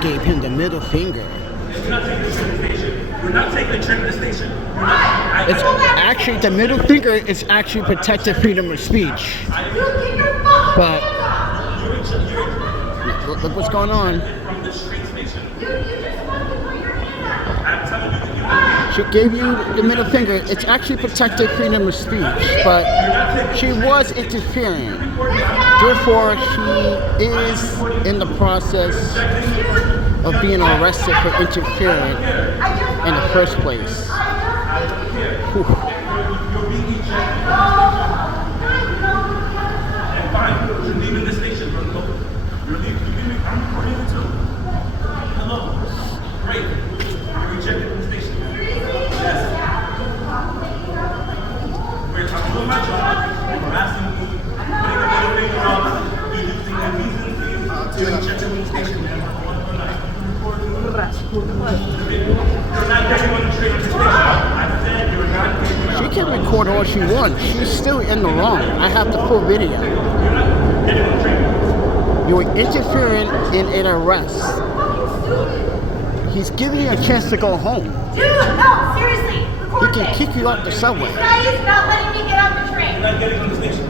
Gave him the middle finger. You're not taking the train to the station. You're not taking the train to the station. It's actually, the middle finger is actually protected freedom of speech. But look what's going on. From the train station. She gave you the middle finger. It's actually protected freedom of speech, but she was interfering. Therefore, she is in the process of being arrested for interfering in the first place. Whew. You're leaving the station. You're leaving. I'm recording you too. Hello. Great. You're rejected from the station. Yes. I'm doing my job. I'm harassing you. Putting a middle finger up. You're using a reason for you to reject from the station, man. You're not getting on the train to the station. I said you're not getting on. She can record all she wants. She's still in the wrong. I have the full video. You're not getting on the train. You were interfering in an arrest. He's giving you a chance to go home. Dude, no, seriously. He can kick you out the subway. This guy is not letting me get on the train. You're not getting on the station.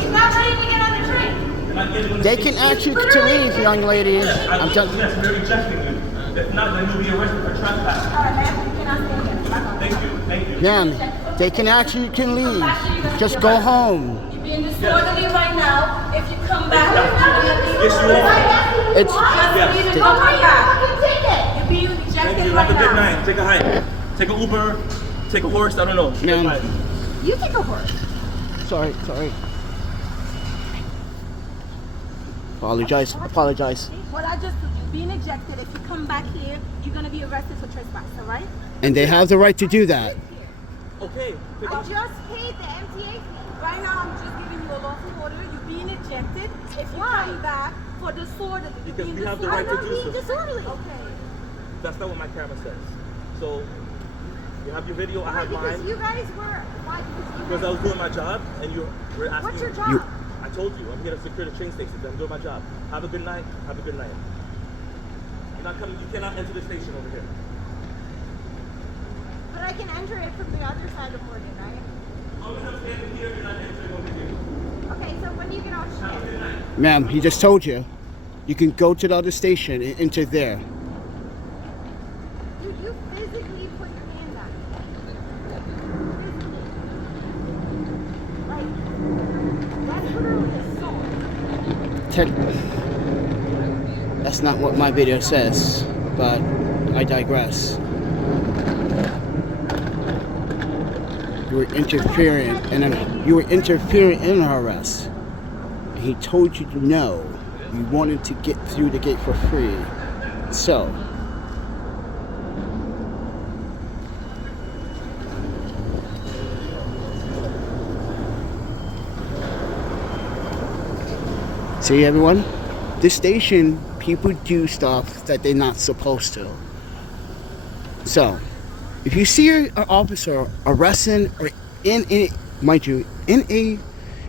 He's not letting me get on the train. You're not getting on the They station. can ask you to leave, young lady. Yes, I'm just. yes, we're rejecting you. If not, then you'll be arrested for trespassing. Alright, man, you cannot stay here. Thank you. Ma'am, they can ask you to leave. Just go home. You're being disorderly right now. If you come back, Yes, you are. It's. just leave and come back. You're being Thank rejected you. right Have a good now. night. Take a hike. Take an Uber. Take a horse. I don't know. Ma'am. You take a horse. Sorry. Apologize. What I just you're being ejected. If you come back here, you're gonna be arrested for trespass, alright? And they have the right to do that. Okay. I just paid the MTA fee. Right now, I'm just giving you a lawful order. You're being ejected. If you come back for disorderly, you're Because being we have the disorderly. right to do I'm not so. being disorderly. Okay. That's not what my camera says. So, you have your video. I have Because mine. you guys were why? Because I was doing my job, and you were asking. What's your job? I told you. I'm here to secure the train station. I'm doing my job. Have a good night. Have a good night. You're not coming. You cannot enter the station over here. But I can enter it from the other side of Morgan, right? I'm standing here. You're not entering over here. Okay, so when do you get off shift? Ma'am, he just told you. You can go to the other station and enter there. Dude, you physically put your hand on it. Physically. Like, that's literally assault. That's not what my video says, but I digress. You were interfering in an arrest. And he told you no. You wanted to get through the gate for free. So see, everyone? This station, people do stuff that they're not supposed to. So, if you see an officer arresting or in a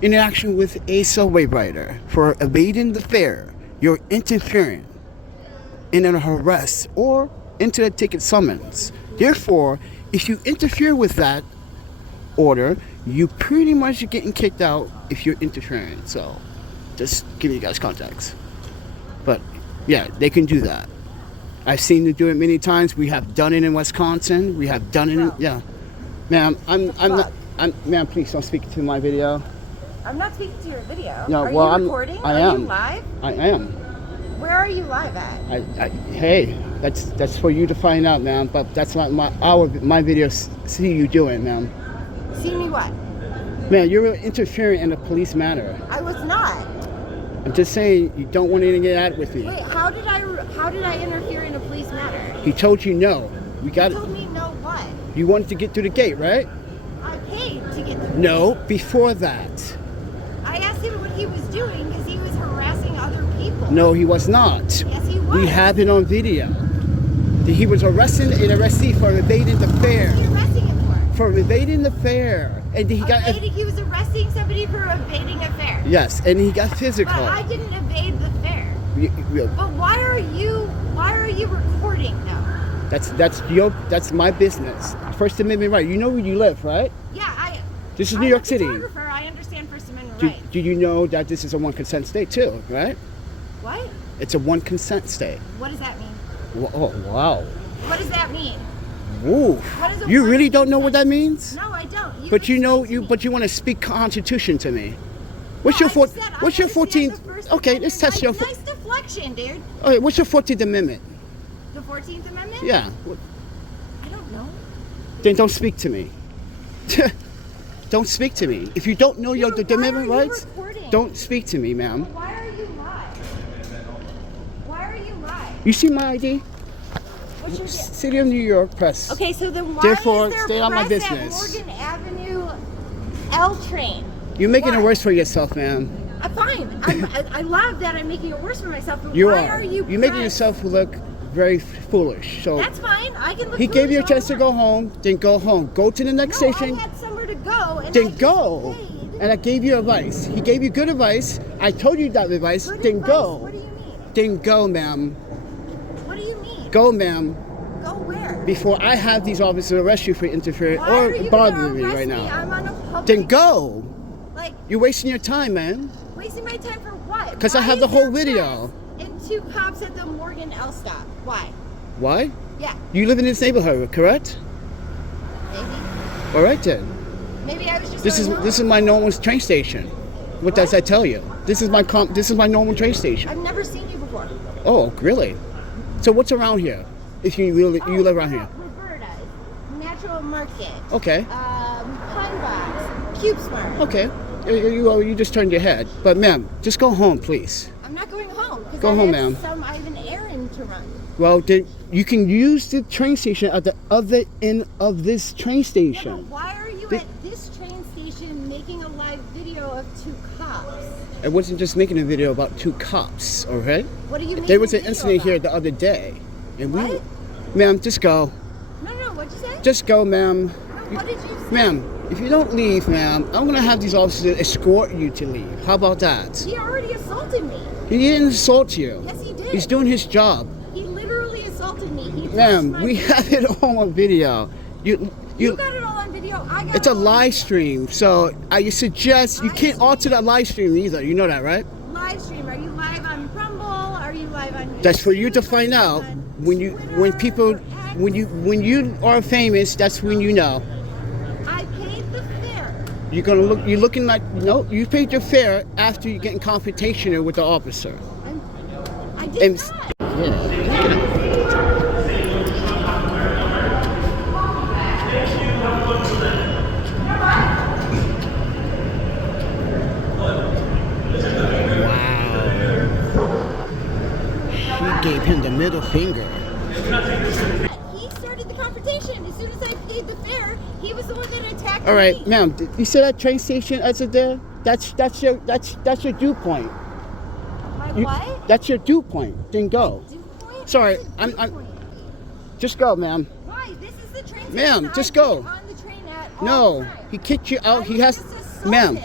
interaction with a subway rider for evading the fare, you're interfering in an arrest or into a ticket summons. Therefore, if you interfere with that order, you pretty much are getting kicked out if you're interfering. So, just give you guys context. But yeah, they can do that. I've seen them do it many times. We have done it in Wisconsin. We have done it in, yeah. Ma'am, ma'am, please don't speak to my video. I'm not speaking to your video. No, are well, you I'm recording? I Are am. you live? I am. Where are you live at? Hey, that's for you to find out, ma'am. But that's not my video. See you doing, ma'am. See me what? Man, you're interfering in a police matter. I was not. I'm just saying you don't want anything to get at with me. Wait, how did I interfere in a police matter? He told you no. We got You it. told me no what? You wanted to get through the gate, right? I paid to get through. No, before that. I asked him what he was doing because he was harassing other people. No, he was not. Yes, he was. We have it on video. He was arresting an arrestee for evading the fare. What are you arresting him for? For evading the fare. And he got... He was arresting somebody for evading a fare. Yes, and he got physical. But I didn't evade the fare. You- But why are you recording though? That's my business. First Amendment right. You know where you live, right? Yeah, This is I'm New a York City. photographer. I understand First Amendment rights. Do you know that this is a one consent state too, right? What? It's a one consent state. What does that mean? Oh, wow. What does that mean? Woo. What is a You one really don't know consent? what that means? No, I don't. But you know explain to me. but you want to speak Constitution to me. What's No, your I just said I what's your understand 14th? the First Okay, let's Amendment test your. rights. Nice deflection, dude. Okay, what's your 14th Amendment? The 14th Amendment? Yeah. I don't know. Then don't speak to me. Don't speak to me. If you don't know your Dude, the why amendment are you rights, recording? don't speak to me, ma'am. Why are you live? Why are you live? You see my ID? What's your deal? City of New York Press. Okay, so then why Therefore, is there stay on my press business. at Morgan Avenue L train? You're making Why? it worse for yourself, ma'am. I'm fine. I love that I'm making it worse for myself. But You why are. you You're making pressed? yourself look very foolish. So That's fine. I can look. he gave you a foolish all chance to I go want. home. Then go home. Go to the next No, station. I had somewhere to go, and I Then just go. paid. And I gave you advice. He gave you good advice. I told you that advice. Good Then advice? go. What do you mean? Then go, ma'am. What do you mean? Go, ma'am. Go where? Before I have these officers arrest you for interfering Why are or you bothering gonna me arrest right me? now. I'm on a public. Then go. Like You're wasting your time, man. wasting my time for what? 'Cause I Why have is the whole there video. press and 2 cops at the Morgan L stop. Why? Why? Yeah, You live in this neighborhood, correct? maybe. All right then. Maybe I was just. This going is home. my normal train station. What does that tell you? This is my normal train station. I've never seen you before. Oh, really? So what's around here? If you live around here. Roberta's, Natural Market. Okay. Pine Box, Cube Smart. Okay. You just turned your head. But ma'am, just go home, please. I'm not going home. 'Cause Go I home, have ma'am. I have an errand to run. Well, then you can use the train station at the other end of this train Yeah, station. but why are you The- at this train station making a live video of 2 cops? I wasn't just making a video about 2 cops, all right? What do you mean? There was an incident here the other day, and What? ma'am, just go. No, what'd you say? Just go, ma'am. No, what did you say? Ma'am, if you don't leave, ma'am, I'm gonna have these officers escort you to leave. How about that? He already assaulted me. He didn't assault you. Yes, he did. He's doing his job. He literally assaulted me. He touched Ma'am, my we face. have it all on video. You got it all on video. I got It's it a all on live video. stream, so I suggest you Live can't alter stream? that live stream either. You know that, right? Live stream. Are you live on Rumble? Are you live on? That's for you to YouTube? find Are you out on when Twitter people or X? when you are famous. That's when you know. I paid the fare. You're looking like no. You paid your fare after you get in confrontation with the officer. I did And- not. Yeah. Wow. She gave him the middle finger. He started the confrontation. As soon as I paid the fare, he was the one that attacked All right, me. ma'am. You see that train station exit there? That's your dew point. My You- what? That's your dew point. Then go. Dew point? Sorry, What's a I'm- dew I'm- point? Just go, ma'am. Why? This is the train station. Ma'am, I just get go. on the train at all No, the time. he kicked you I out. He was has, just assaulted. ma'am.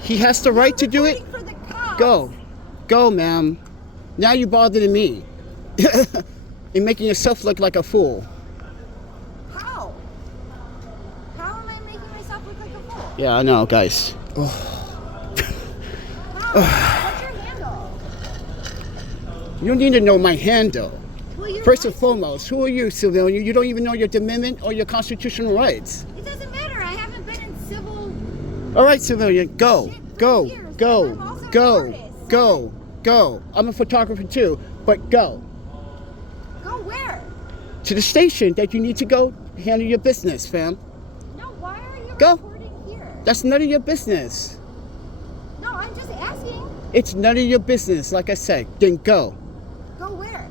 He has the right to do it. You're reporting for the cops. Go, ma'am. Now you're bothering me. You're making yourself look like a fool. How? How am I making myself look like a fool? Yeah, I know, guys. How? What's your handle? You don't need to know my handle. Well, you're First and right. foremost, who are you, civilian? You don't even know your amendment or your constitutional rights. It doesn't matter. I haven't been in civil. All right, civilian, go, Shit, go, for years. go, I'm also an go, artist. go, go. I'm a photographer too, but go Go where? to the station that you need to go handle your business, fam. No, why are you Go. recording here? That's none of your business. No, I'm just asking. It's none of your business, like I said. Then go. Go where?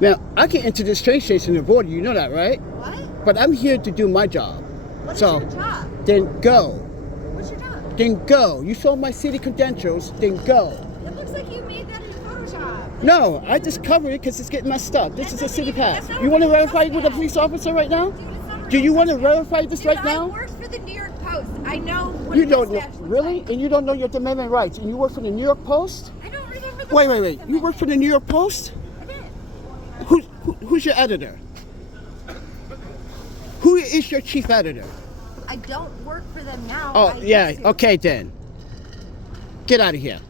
Now, I can enter this train station and board you, you know that, right? What? But I'm here to do my job. What is So, your job? then go. What's your job? Then go. You saw my city credentials, then go. It looks like you made that in Photoshop. No, I just covered it because it's getting messed up. This is a city pass. You want to verify it with a police officer right now? Do you want to verify this right I now? work for the New York Post. I know what You a don't know, mustache looks really? like. And you don't know your amendment rights. And you work for the New York Post? I don't remember the Wait. You work for the New York Post? I did. Who's your editor? Who is your chief editor? I don't work for them now. Oh, I yeah. used to. Okay, then. Get out of here.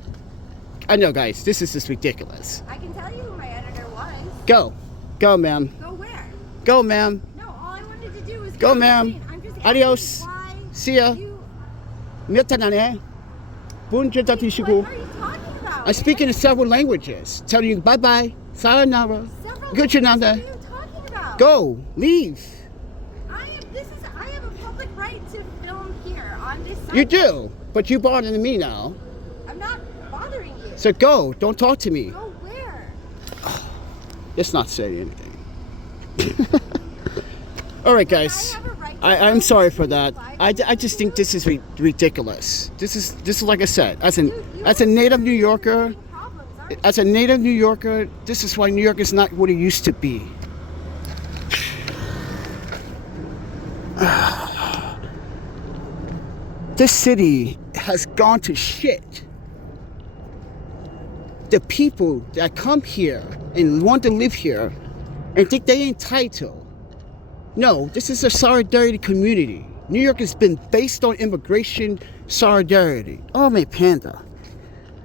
I know, guys. This is just ridiculous. I can tell you who my editor was. Go. Go, ma'am. Go where? Go, ma'am. No, all I wanted to do was Go, get ma'am. clean. I'm just Adios. asking why See ya. you- 몇 단안에 분주 What 잡히시고. are you talking about? I'm speaking in several languages. Telling you bye-bye. Sayonara. Several Good languages. What Nanda. are you talking about? Go. Leave. I have a public right to film here on this site. You do. But you bothering me now. I'm not bothering you. So go. Don't talk to me. Go where? Let's not say anything. All right, guys. I have a right to I'm film sorry for you that. live. I just think this is ridiculous. This is like I said. As You a native New Yorker, having problems, aren't you? as a native New Yorker, this is why New York is not what it used to be. This city has gone to shit. The people that come here and want to live here and think they entitled. No, this is a solidarity community. New York has been based on immigration solidarity. Oh, my panda.